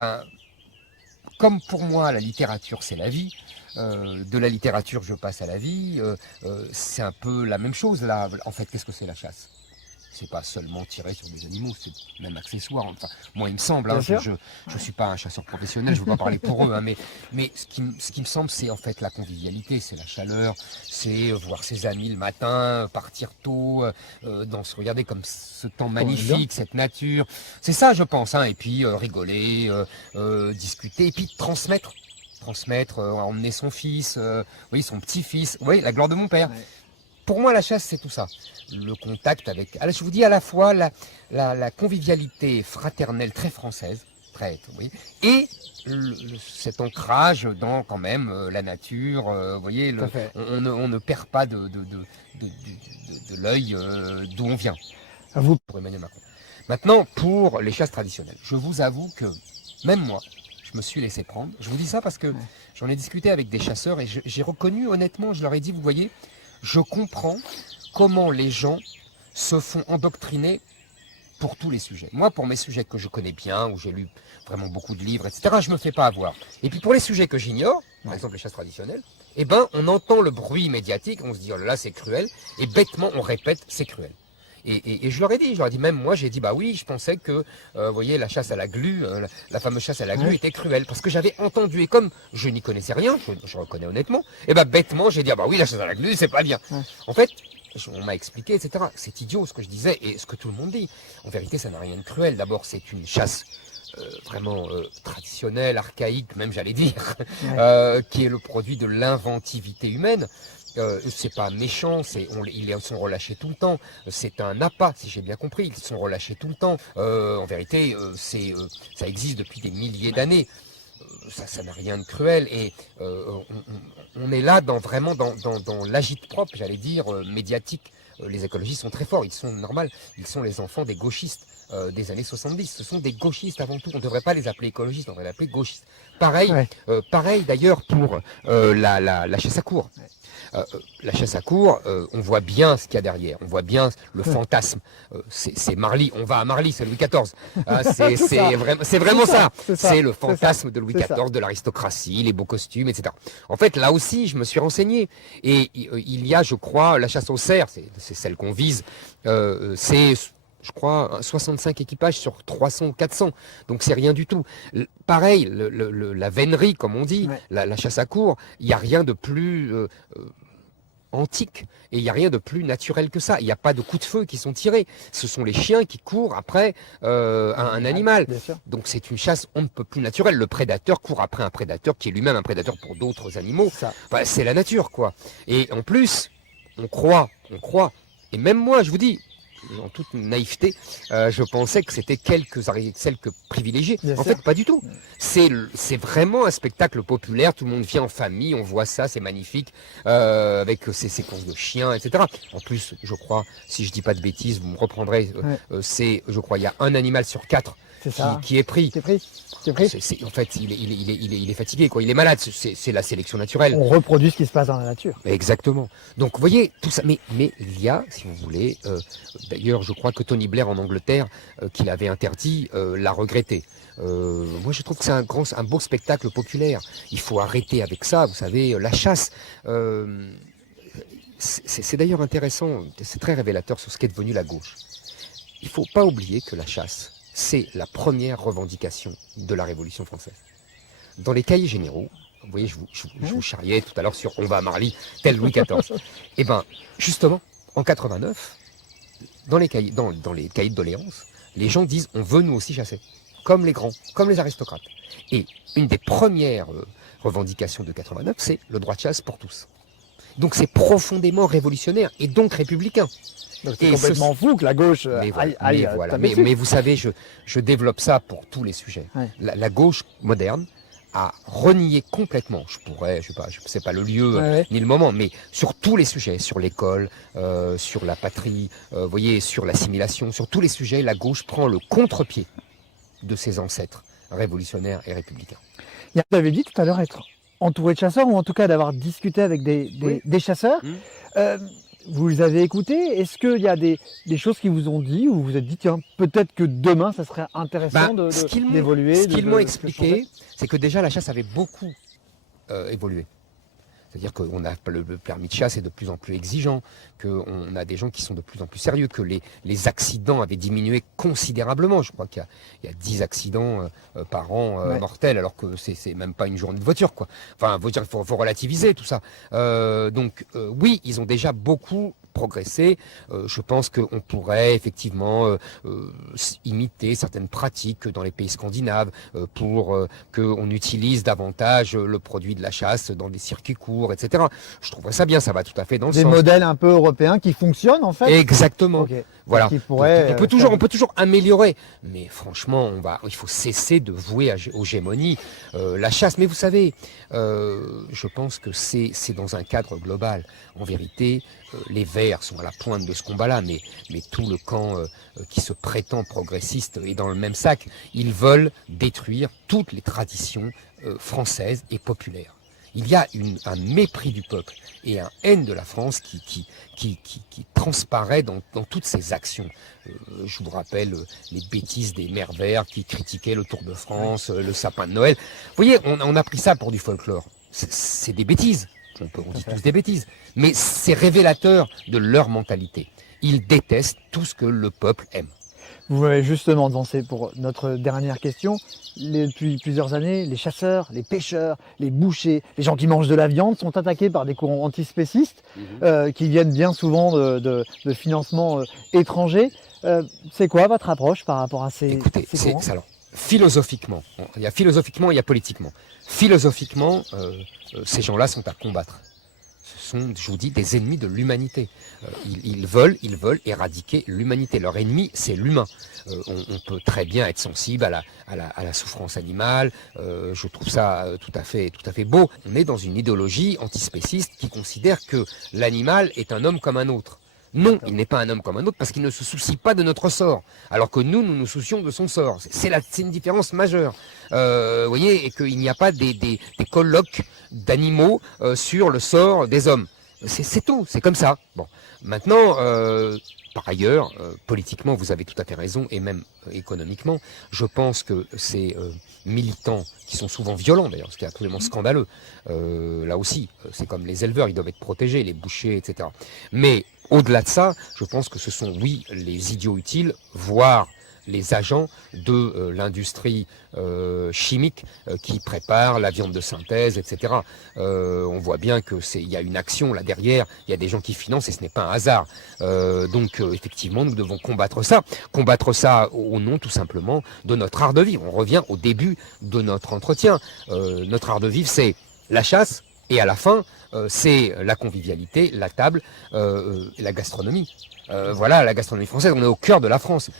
Un- Comme pour moi, la littérature, c'est la vie, de la littérature, je passe à la vie, c'est un peu la même chose là. En fait, qu'est-ce que c'est la chasse? C'est pas seulement tirer sur des animaux, c'est même accessoire. Enfin, moi, il me semble, hein, Bien sûr. je suis pas un chasseur professionnel, je veux pas parler pour eux, hein, mais ce qui me semble, c'est en fait la convivialité, c'est la chaleur, c'est voir ses amis le matin, partir tôt, regarder comme ce temps Comme on aime bien. magnifique, cette nature. C'est ça, je pense, hein, et puis rigoler, discuter, et puis transmettre, emmener son fils, oui, son petit-fils, oui, la gloire de mon père. Ouais. Pour moi, la chasse, c'est tout ça. Le contact avec. Alors, je vous dis à la fois la convivialité fraternelle très française, très, oui, et cet ancrage dans quand même la nature. Vous voyez, Tout à fait. on ne perd pas de l'œil d'où on vient, À vous. pour Emmanuel Macron. Maintenant, pour les chasses traditionnelles, je vous avoue que même moi, je me suis laissé prendre. Je vous dis ça parce que Ouais. j'en ai discuté avec des chasseurs et j'ai reconnu honnêtement, je leur ai dit, vous voyez, je comprends comment les gens se font endoctriner pour tous les sujets. Moi, pour mes sujets que je connais bien, où j'ai lu vraiment beaucoup de livres, etc., je ne me fais pas avoir. Et puis pour les sujets que j'ignore, par exemple les chasses traditionnelles, eh ben, on entend le bruit médiatique, on se dit, oh là là, c'est cruel, et bêtement, on répète, c'est cruel. Et je leur ai dit, même moi, j'ai dit, bah oui, je pensais que, vous voyez, la chasse à la glu, la fameuse chasse à la glu Ouais. était cruelle, parce que j'avais entendu, et comme je n'y connaissais rien, je reconnais honnêtement, et bah bêtement, j'ai dit, ah bah oui, la chasse à la glu, c'est pas bien. Ouais. En fait, on m'a expliqué, etc. C'est idiot ce que je disais, et ce que tout le monde dit. En vérité, ça n'a rien de cruel. D'abord, c'est une chasse vraiment traditionnelle, archaïque, même j'allais dire, Ouais. qui est le produit de l'inventivité humaine. C'est pas méchant, ils sont relâchés tout le temps. C'est un appât, si j'ai bien compris. Ils sont relâchés tout le temps. En vérité, ça existe depuis des milliers d'années. Ça n'a rien de cruel. Et on est là vraiment dans l'agite-propre, j'allais dire, médiatique. Les écologistes sont très forts, ils sont normaux. Ils sont les enfants des gauchistes des années 70. Ce sont des gauchistes avant tout. On ne devrait pas les appeler écologistes, on devrait les appeler gauchistes. Ouais. Pareil d'ailleurs pour la chasse à courre. La chasse à courre, on voit bien ce qu'il y a derrière, on voit bien le fantasme. C'est Marly, on va à Marly, c'est Louis XIV. C'est vraiment ça. C'est ça. C'est le C'est ça. fantasme de Louis C'est ça. XIV, de l'aristocratie, les beaux costumes, etc. En fait, là aussi, je me suis renseigné. Et il y a, je crois, la chasse aux cerfs, c'est celle qu'on vise, c'est je crois, 65 équipages sur 300 ou 400. Donc c'est rien du tout. Pareil, la vénerie, comme on dit, Ouais. la chasse à courre, il n'y a rien de plus antique et il n'y a rien de plus naturel que ça. Il n'y a pas de coups de feu qui sont tirés. Ce sont les chiens qui courent après un animal. Bien sûr. Donc c'est une chasse on ne peut plus naturelle. Le prédateur court après un prédateur qui est lui-même un prédateur pour d'autres animaux. C'est ça. Enfin, c'est la nature, quoi. Et en plus, on croit, et même moi, je vous dis, en toute naïveté, je pensais que c'était quelques privilégiés. Bien En sûr. fait, pas du tout. C'est vraiment un spectacle populaire. Tout le monde vient en famille, on voit ça, c'est magnifique, avec ces courses de chiens, etc. En plus, je crois, si je dis pas de bêtises, vous me reprendrez, Ouais. je crois, il y a un animal sur 4 C'est ça. qui est pris. T'es pris. T'es pris. En fait, il est fatigué, quoi. Il est malade. C'est la sélection naturelle. On reproduit ce qui se passe dans la nature. Exactement. Donc, vous voyez, tout ça. Mais il y a, si vous voulez, d'ailleurs, je crois que Tony Blair en Angleterre, qui l'avait interdit, l'a regretté. Moi, je trouve que c'est un beau spectacle populaire. Il faut arrêter avec ça, vous savez, la chasse. C'est d'ailleurs intéressant, c'est très révélateur sur ce qu'est devenu la gauche. Il ne faut pas oublier que la chasse, c'est la première revendication de la Révolution française. Dans les cahiers généraux, vous voyez, je vous charriais tout à l'heure sur on va à Marly, tel Louis XIV. Eh bien, justement, en 89, dans les cahiers de doléances, les gens disent on veut nous aussi chasser, comme les grands, comme les aristocrates. Et une des premières revendications de 89, c'est le droit de chasse pour tous. Donc c'est profondément révolutionnaire et donc républicain. Donc c'est complètement fou que la gauche aille mais vous savez, je développe ça pour tous les sujets. Ouais. La gauche moderne a renié complètement, je sais pas le lieu ni le moment, mais sur tous les sujets, sur l'école, sur la patrie, vous voyez, sur l'assimilation, sur tous les sujets, la gauche prend le contre-pied de ses ancêtres révolutionnaires et républicains. Vous avez dit tout à l'heure être entouré de chasseurs, ou en tout cas d'avoir discuté avec des chasseurs. vous les avez écoutés? Est-ce qu'il y a des choses qui vous ont dit, ou vous vous êtes dit, tiens, peut-être que demain, ça serait intéressant d'évoluer? Ce qu'ils m'ont expliqué, c'est que déjà la chasse avait beaucoup évolué. C'est-à-dire qu'on a le permis de chasse est de plus en plus exigeant, qu'on a des gens qui sont de plus en plus sérieux, que les accidents avaient diminué considérablement. Je crois qu'il y a 10 accidents par an mortels, alors que c'est même pas une journée de voiture, quoi. Enfin, il faut relativiser tout ça. Oui, ils ont déjà beaucoup progresser. Je pense qu'on pourrait effectivement imiter certaines pratiques dans les pays scandinaves pour qu'on utilise davantage le produit de la chasse dans des circuits courts, etc. Je trouverais ça bien, ça va tout à fait dans le sens. Des modèles un peu européens qui fonctionnent en fait. Exactement. Okay. Voilà. On peut toujours améliorer, mais franchement, il faut cesser de vouer aux gémonies la chasse. Mais vous savez, je pense que c'est dans un cadre global. En vérité, les Verts sont à la pointe de ce combat-là, mais tout le camp qui se prétend progressiste est dans le même sac. Ils veulent détruire toutes les traditions françaises et populaires. Il y a un mépris du peuple et un haine de la France qui transparaît dans toutes ces actions. Je vous rappelle les bêtises des Mères Verts qui critiquaient le Tour de France, le sapin de Noël. Vous voyez, on a pris ça pour du folklore. C'est des bêtises. On dit tous des bêtises. Mais c'est révélateur de leur mentalité. Ils détestent tout ce que le peuple aime. Vous m'avez justement devancé pour notre dernière question. Depuis plusieurs années, les chasseurs, les pêcheurs, les bouchers, les gens qui mangent de la viande sont attaqués par des courants antispécistes qui viennent bien souvent de financements étrangers. C'est quoi votre approche par rapport à ces courants ? Alors, philosophiquement, il y a politiquement. Philosophiquement, ces gens-là sont à combattre. Ce sont, je vous dis, des ennemis de l'humanité. Ils veulent éradiquer l'humanité. Leur ennemi, c'est l'humain. On peut très bien être sensible à la souffrance animale. Je trouve ça tout à fait beau. On est dans une idéologie antispéciste qui considère que l'animal est un homme comme un autre. Non, il n'est pas un homme comme un autre parce qu'il ne se soucie pas de notre sort, alors que nous nous soucions de son sort. C'est une différence majeure. Vous voyez, et qu'il n'y a pas des colloques d'animaux sur le sort des hommes. C'est tout, c'est comme ça. Bon, maintenant, par ailleurs, politiquement, vous avez tout à fait raison, et même économiquement, je pense que ces militants, qui sont souvent violents d'ailleurs, ce qui est absolument scandaleux, là aussi, c'est comme les éleveurs, ils doivent être protégés, les bouchers, etc. Mais au-delà de ça, je pense que ce sont, oui, les idiots utiles, voire les agents de l'industrie chimique qui prépare la viande de synthèse, etc. On voit bien qu'il y a une action là derrière, il y a des gens qui financent et ce n'est pas un hasard. Donc effectivement, nous devons combattre ça au nom tout simplement de notre art de vivre. On revient au début de notre entretien. Notre art de vivre, c'est la chasse et à la fin, c'est la convivialité, la table, la gastronomie. Voilà, la gastronomie française, on est au cœur de la France.